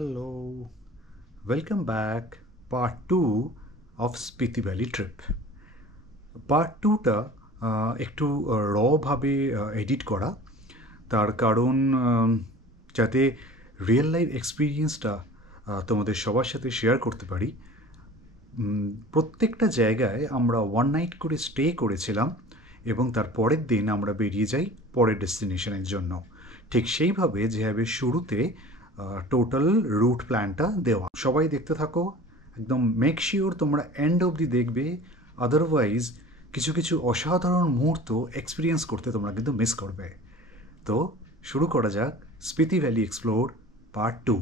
Hello, welcome back. Part 2 of Spiti Valley trip. Part টুটা একটু ভাবে এডিট করা, তার কারণ যাতে রিয়েল লাইফ এক্সপিরিয়েন্সটা তোমাদের সবার সাথে শেয়ার করতে পারি। প্রত্যেকটা জায়গায় আমরা ওয়ান নাইট করে স্টে করেছিলাম এবং তার পরের দিন আমরা বেরিয়ে যাই পরের ডেস্টিনেশনের জন্য। ঠিক সেইভাবে যেভাবে শুরুতে টোটাল রুট প্ল্যানটা দেওয়া। সবাই দেখতে থাকো, একদম মেক শিওর তোমরা এন্ড অবধি দেখবে, আদারওয়াইজ কিছু কিছু অসাধারণ মুহূর্ত এক্সপিরিয়েন্স করতে তোমরা কিন্তু মিস করবে। তো শুরু করা যাক Spiti valley explore part 2।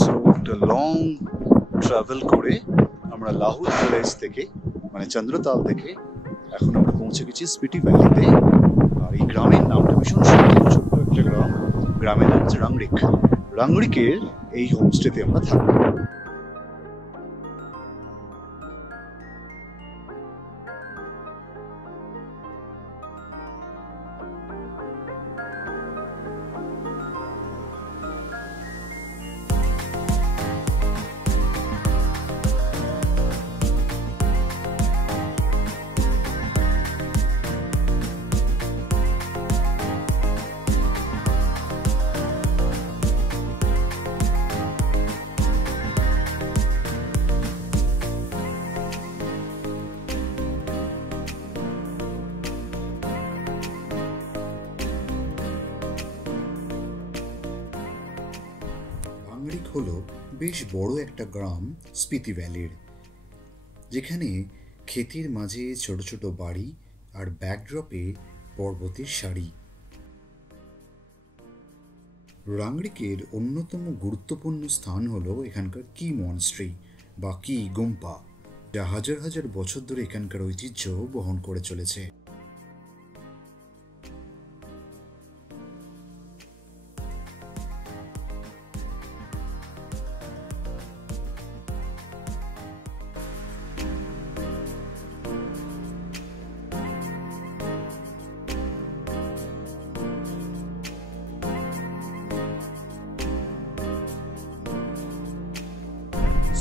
So একটা লং ট্রাভেল করে আমরা লাহুল ভিলেজ থেকে, মানে চন্দ্রতাল থেকে এখন আমরা পৌঁছে গেছি স্পিতি ভ্যালিতে। আর এই গ্রামের নামটা ভীষণ সুন্দর, ছোট্ট একটা গ্রাম। গ্রামের নাম হচ্ছে রাংরিক। রাংরিকের এই হোমস্টেতে আমরা থাকবো। রাংরিক হলো বেশ বড় একটা গ্রাম স্পিতি ভ্যালির, যেখানে ক্ষেতের মাঝে ছোট ছোট বাড়ি আর ব্যাকড্রপে পর্বতের সারি। রাংরিকের অন্যতম গুরুত্বপূর্ণ স্থান হলো এখানকার কি মনস্ট্রি বা কি গুম্পা, যা হাজার হাজার বছর ধরে এখানকার ঐতিহ্য বহন করে চলেছে।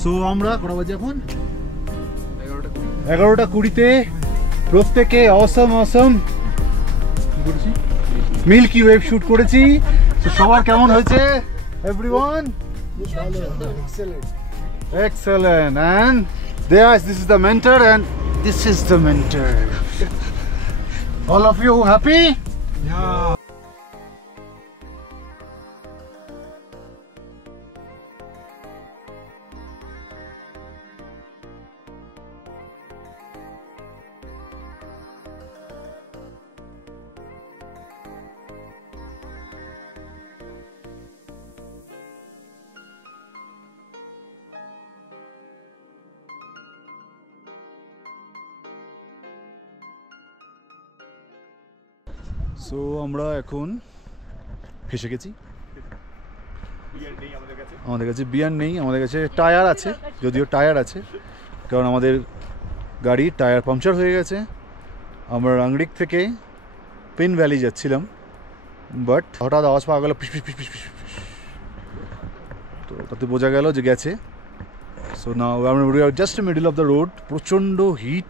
সো আমরা কটা বাজে এখন? 11:20 প্রত্যেকে অসম মিল্কি ওয়েভ শুট করেছি। সবার কেমন হয়েছে everyone? Excellent. And this is the mentor and this is the mentor. All of you happy? Yeah. So আমরা এখন ফেসে গেছি। আমাদের কাছে বিয়ার নেই, আমাদের কাছে টায়ার আছে, যদিও টায়ার আছে কারণ আমাদের গাড়ির টায়ার পাংচার হয়ে গেছে। আমরা রাংরিক থেকে পিন ভ্যালি যাচ্ছিলাম, বাট হঠাৎ আওয়াজ পাওয়া গেল piece piece piece piece piece piece, তো তাতে বোঝা গেল যে গেছে। So now we are just middle of the road, প্রচণ্ড হিট,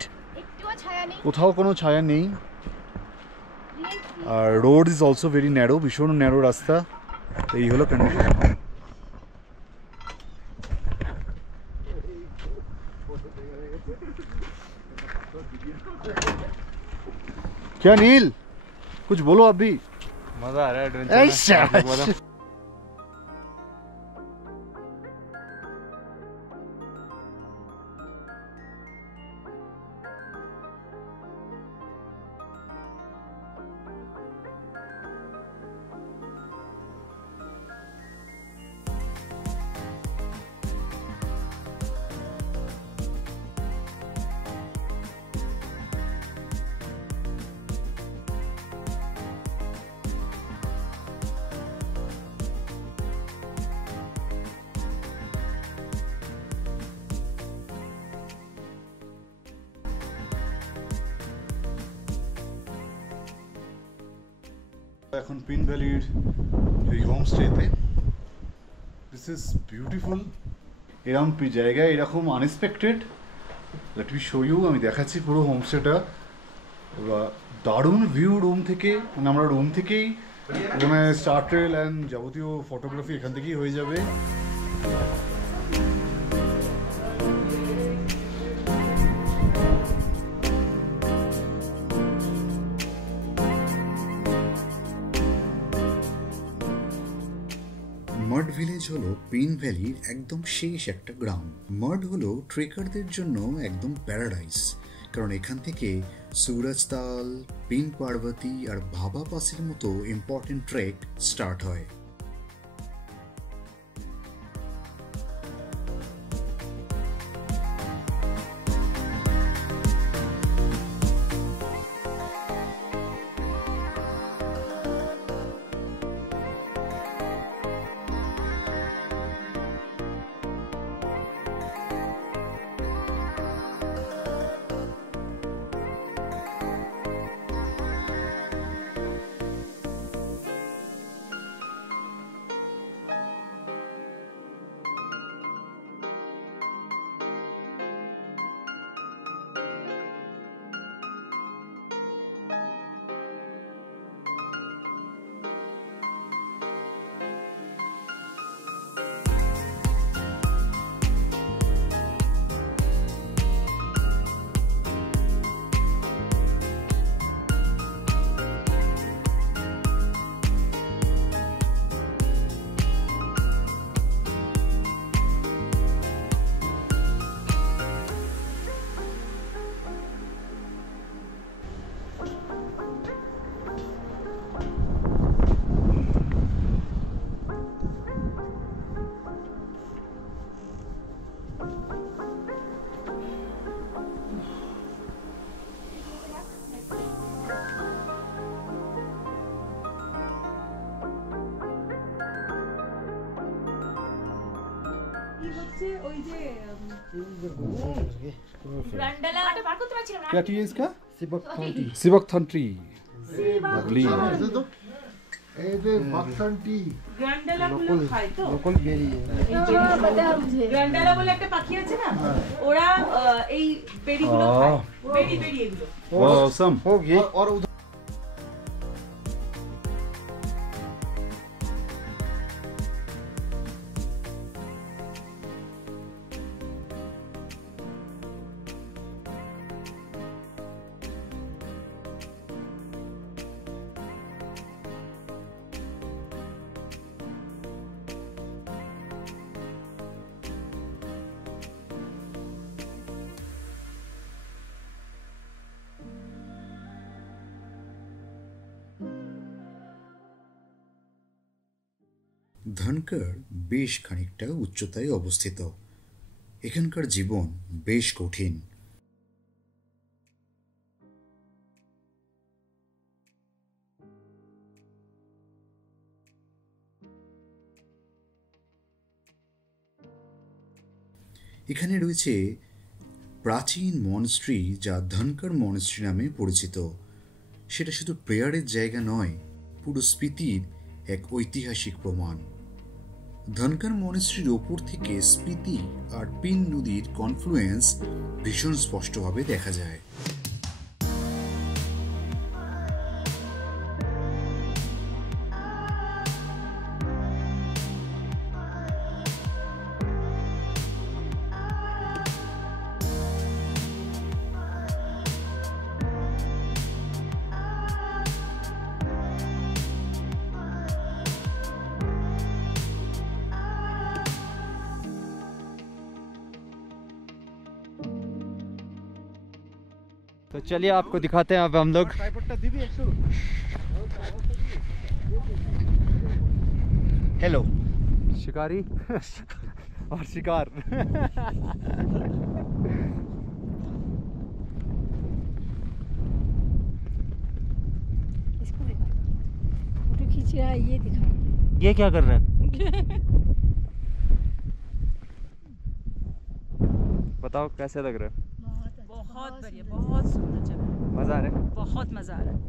কোথাও কোনো ছায়া নেই, আর road is also very narrow, ভীষণ ন্যারো রাস্তা। এই হলো কন্ডিশন। क्या नील, कुछ बोलो आप भी। मजा आ रहा है एडवेंचर में। এখন পিন ভ্যালির এই হোমস্টেতে, দিস ইজ বিউটিফুল। এরকম জায়গায় এরকম unexpected, let me show you. আমি দেখাচ্ছি পুরো হোমস্টেটা, দারুণ ভিউ রুম থেকে, মানে আমরা রুম থেকেই মানে স্টার ট্রেল অ্যান্ড যাবতীয় ফটোগ্রাফি এখান থেকেই হয়ে যাবে। মাড ভিলেজ হলো পিন ভ্যালির একদম শেষ একটা গ্রাম। মাড হলো ট্রেকারদের জন্য একদম প্যারাডাইস, কারণ এখান থেকে সুরজতাল, পিন পার্বতী আর ভাবা পাসের মতো ইম্পর্টেন্ট ট্রেক স্টার্ট হয়। क्या टी है इसका? सिबकथन टी। lovely। গ্রান্ডালা বলে একটা পাখি আছে না, ওরা এই বেরিগুলো খায়, বেরি এগুলো। awesome। हो गई। और ধনকর বেশ খানিকটা উচ্চতায় অবস্থিত। এখানকার জীবন বেশ কঠিন। এখানে রয়েছে প্রাচীন মনস্ট্রি যা ধনকর মনস্ট্রি নামে পরিচিত। সেটা শুধু প্রেয়ারের জায়গা নয়, পুরো স্পিতির এক ঐতিহাসিক প্রমাণ। ধনকর মনস্ট্রির ওপর থেকে স্পিতি আর পিন নদীর কনফ্লুয়েন্স ভীষণ স্পষ্টভাবে দেখা যায়। तो चलिए आपको दिखाते हैं अब हम लोग। हेलो शिकारी और शिकार। इसको दिखा, फोटो खींच रहा है, ये दिखा। ये क्या कर रहे हैं? बताओ कैसे लग रहा है? बहुत बढ़िया, बहुत सुंदर जगह, मज़ा आ रहा है? बहुत मजा आ रहा है।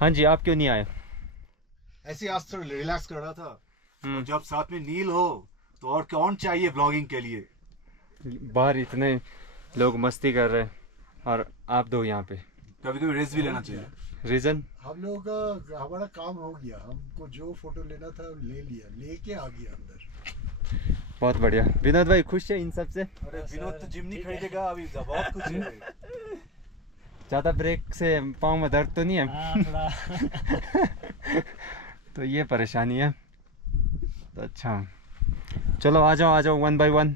हाँ जी, आप क्यों नहीं आए? ऐसे आज थोड़ा रिलैक्स कर रहा था। और जब साथ में नील हो तो और कौन चाहिए ब्लॉगिंग के लिए। बाहर इतने लोग मस्ती कर रहे हैं और आप दो यहाँ पे। कभी कभी रेस्ट भी लेना चाहिए। रीज़न? हम लोगों का हमारा काम हो गया, हमको जो फोटो लेना था ले लिया, लेके आ गया अंदर। बहुत बढ़िया। विनोद भाई खुश है इन सब से? अरे विनोद तो जिम नहीं खरीदेगा अभी, बहुत कुछ है। ज़्यादा ब्रेक से पाँव में दर्द तो नहीं है? तो ये परेशानी है। तो अच्छा, चलो आ जाओ 1 by 1।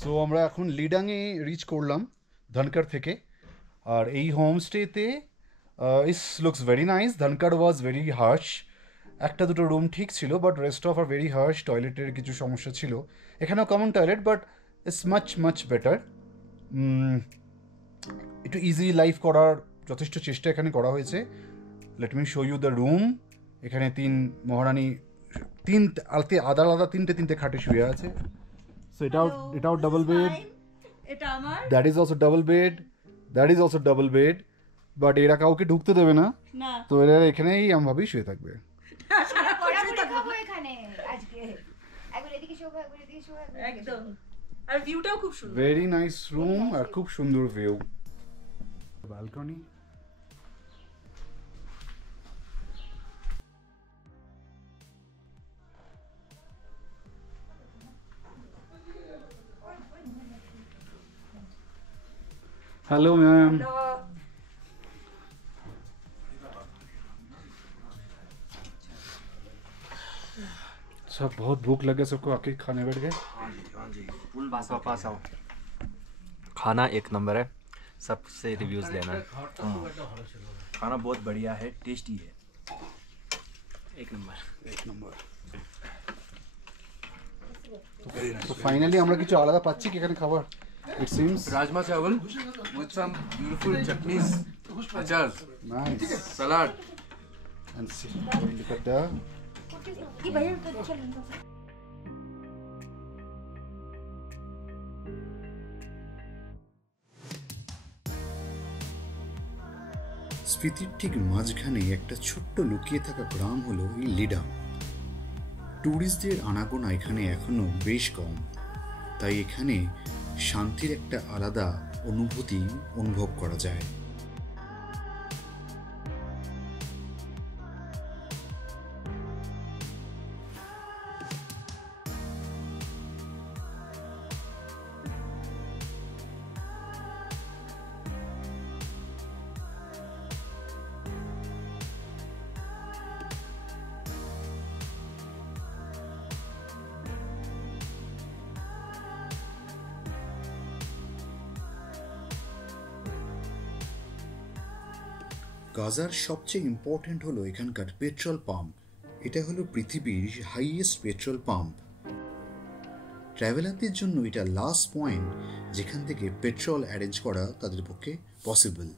সো আমরা এখন লিডাংয়ে রিচ করলাম ধনকর থেকে। আর এই হোমস্টেতে is looks very nice. Dhankar was very harsh. একটা দুটো রুম ঠিক ছিল, but rest of are very harsh. টয়লেটের কিছু সমস্যা ছিল। এখানেও common toilet, but it's much better. একটু ইজি লাইফ করার যথেষ্ট চেষ্টা এখানে করা হয়েছে। Let me show you the room. এখানে তিন মহারানী আলাদা আলাদা তিনটে খাটে শুয়ে আছে। সো এটাও ডাবল বেড। এটা আমার। That is also double bed, but এরা কাউকে ঢুকতে দেবে না, না, তো এরা এখানেই আমভাবেই শুয়ে থাকবে। খাবো এখানে আজকে, একবার এদিকে শোবো, একবার এদিকে শোবো, একদম। আর ভিউটাও খুব সুন্দর। ভেরি নাইস রুম আর খুব সুন্দর ভিউ। ব্যালকনি। Hello ma'am. सब बहुत भूख लगे, सबको आके खाने बैठ गए। हाँ जी फुल पास आओ। खाना एक नंबर है, सबसे रिव्यूज लेना है। खाना बहुत बढ़िया है, टेस्टी है, एक नंबर। তো ফাইনালি আমরা কিছু আলাদা পাচ্ছি কি এখানে খাবার? ইট সিমস राजमा चावल with some beautiful chutneys, achars, nice salad. And see look at the ये भैया तो चलो। স্পিতির ঠিক মাঝখানে একটা ছোট্ট লুকিয়ে থাকা গ্রাম হলো এই লিডাং। ট্যুরিস্টদের আনাগোনা এখানে এখনো বেশ কম, তাই এখানে শান্তির একটা আলাদা অনুভূতি অনুভব করা যায়। গাজার সবচেয়ে ইম্পর্ট্যান্ট হলো এখানকার পেট্রোল পাম্প। এটা হলো পৃথিবীর হাইয়েস্ট পেট্রোল পাম্প। ট্রাভেলারদের জন্য এটা লাস্ট পয়েন্ট যেখান থেকে পেট্রোল অ্যারেঞ্জ করা তাদের পক্ষে পসিবল।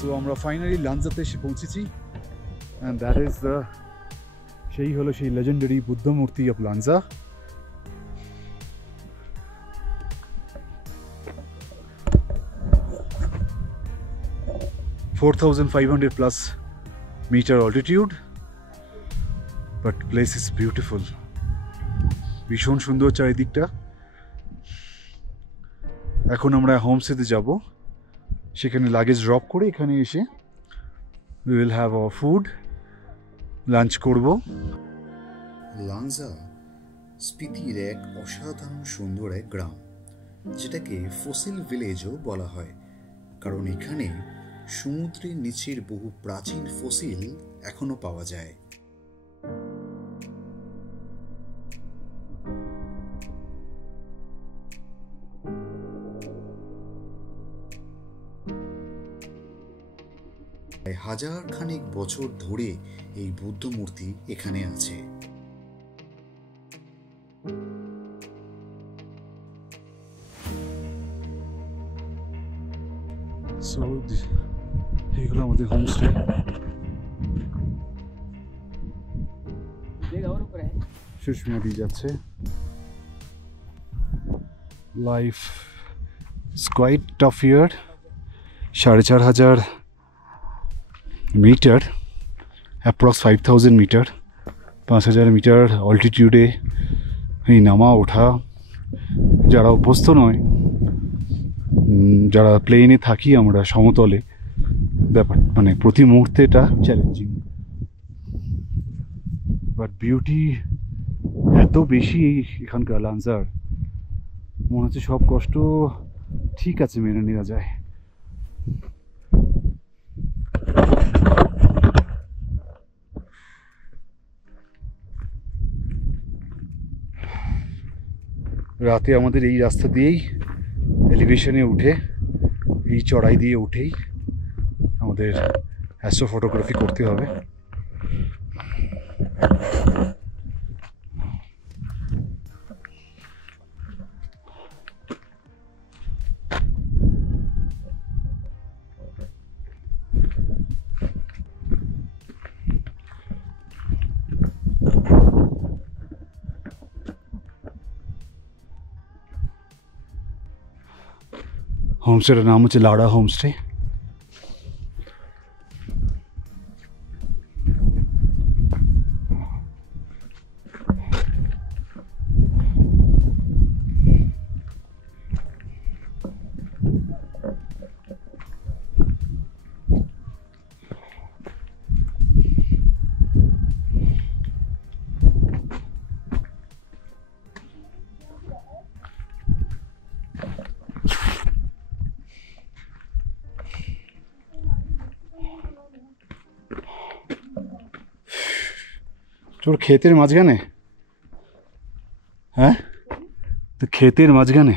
সো আমরা ফাইনালি লানজাতে এসে পৌঁছেছি, অ্যান্ড দ্যাট ইজ দ্য সেই হলো সেই লেজেন্ডারি বুদ্ধ মূর্তি of লানজা। +4,500 meter altitude, but place is beautiful. ভীষণ সুন্দর চারিদিকটা। এখন আমরা হোমস্টেতে যাব, সেখানে লাগেজ ড্রপ করে এখানে এসে we will have our food, lunch করব। লানজা স্পিতির এক অসাধারণ সুন্দর এক গ্রাম, যেটাকে ফসিল ভিলেজও বলা হয়, কারণ এখানে সমুদ্রের নিচের বহু প্রাচীন ফসিল এখনো পাওয়া যায়। হাজার খানেক বছর ধরে এই বৌদ্ধ মূর্তি এখানে আছে। সো এইগুলো আমাদের হোমস্টে। সুস্মিতা দিয়ে যাচ্ছে। Life is quite tough here. 4,500 metre, approx 5,000 metre, 5,000 metre অল্টিটিউডে এই নামা ওঠা, যারা অভ্যস্ত নয়, যারা প্লেনে থাকি আমরা সমতলে, ব্যাপার মানে প্রতি মুহূর্তে এটা চ্যালেঞ্জিং, বাট বিউটি এত বেশি এখানকার লানজার, মনে হচ্ছে সব কষ্ট ঠিক আছে, মেনে নেওয়া যায়। রাতে আমাদের এই রাস্তা দিয়েই এলিভেশনে উঠে, এই চড়াই দিয়ে উঠেই আমাদের অ্যাস্ট্রো ফটোগ্রাফি করতে হবে। হোমস্টেটার নাম হচ্ছে লাডা হোমস্টে। তোর ক্ষেতের মাঝখানে, হ্যাঁ তো ক্ষেতের মাঝখানে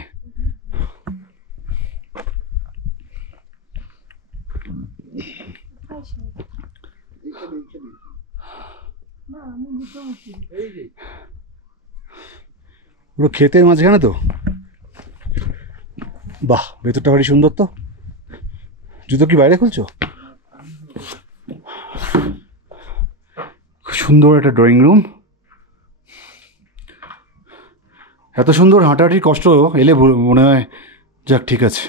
পুরো ক্ষেতের মাঝখানে তো। বাহ, ভেতরটা ভারী সুন্দর তো। জুতো কি বাইরে খুলছো? সুন্দর একটা ড্রয়িং রুম। এত সুন্দর হাঁটাহাঁটির কষ্ট এলে মনে হয় যাক ঠিক আছে।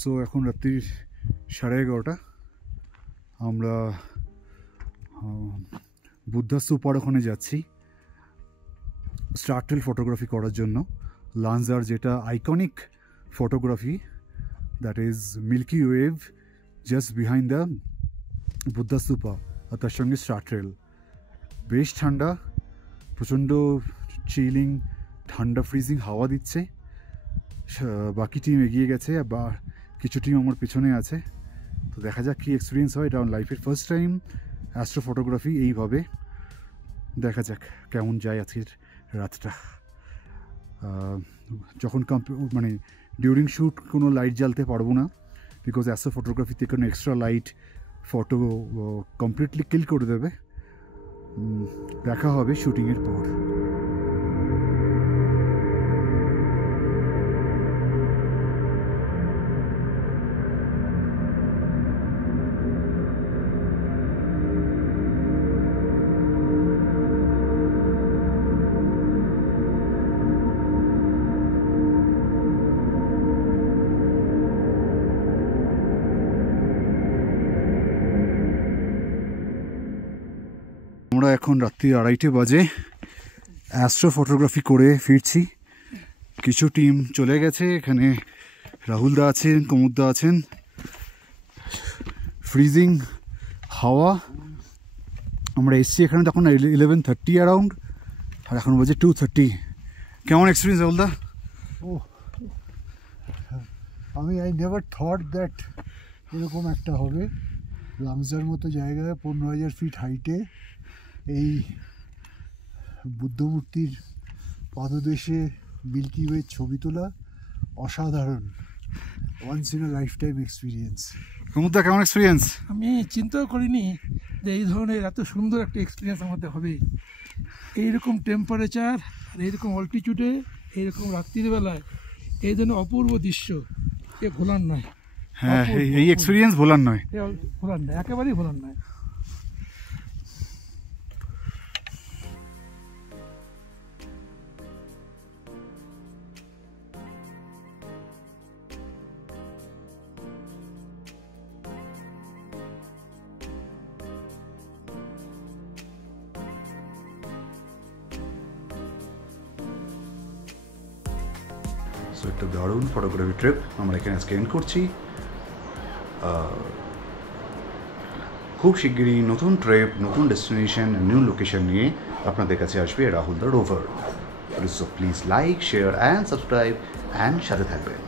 সো এখন রাত্রির 11:30। আমরা বুদ্ধা স্তূপার ওখানে যাচ্ছি স্টারটেল ফটোগ্রাফি করার জন্য। লান্সার যেটা iconic photography, that is milky way just behind the Buddha stupa, আর তার সঙ্গে স্টারটেল। বেশ ঠান্ডা, প্রচণ্ড চিলিং, ঠান্ডা ফ্রিজিং হাওয়া দিচ্ছে। বাকি টিম এগিয়ে গেছে, বা কিছু টিম আমার পিছনে আছে। তো দেখা যাক কী এক্সপিরিয়েন্স হয়। এটা আমার লাইফের ফার্স্ট টাইম অ্যাস্ট্রো ফটোগ্রাফি এইভাবে। দেখা যাক কেমন যায় আজকের রাতটা। যখন মানে ডিউরিং শ্যুট কোনো লাইট জ্বালতে পারবো না, বিকজ অ্যাস্ট্রো ফটোগ্রাফিতে কোনো এক্সট্রা লাইট ফটো কমপ্লিটলি কিল করে দেবে। দেখা হবে শ্যুটিংয়ের পর। আমরা এখন রাত্রি 2:30 বাজে অ্যাস্ট্রো ফটোগ্রাফি করে ফিরছি। কিছু টিম চলে গেছে, এখানে রাহুলদা আছেন, কুমুদদা আছেন। ফ্রিজিং হাওয়া। আমরা এসছি এখানে তখন 11:30 অ্যারাউন্ড, আর এখন বাজে 2:30। কেমন এক্সপিরিয়েন্স রাহুলদা? আই নেভার থট দ্যাট এরকম একটা হবে। লাংজার মতো জায়গায় 15,000 ফিট হাইটে এই বুদ্ধমূর্তির পাদদেশে মিল্কি ওয়ের ছবি তোলা অসাধারণ। Once in a lifetime experience. কুমুদদা কেমন এক্সপিরিয়েন্স? আমি চিন্তাও করিনি যে এই ধরনের এত সুন্দর একটা এক্সপিরিয়েন্স আমাদের হবে। এইরকম টেম্পারেচার আর এইরকম অল্টিটিউডে, এইরকম রাত্রির বেলায়, এই জন্য অপূর্ব দৃশ্য, এ ভোলার নয়। হ্যাঁ, এই এক্সপিরিয়েন্স ভোলার নয়, ভোলার নয়, একেবারেই ভোলার নয়। সো একটা দারুণ ফটোগ্রাফি ট্রিপ আমরা এখানে আজকে এন্ড করছি। খুব শিগগিরই নতুন ট্রিপ, নতুন ডেস্টিনেশন, নিউ লোকেশন নিয়ে আপনাদের কাছে আসবে Rahul the rover. So please like, share and subscribe and সাথে থাকবেন।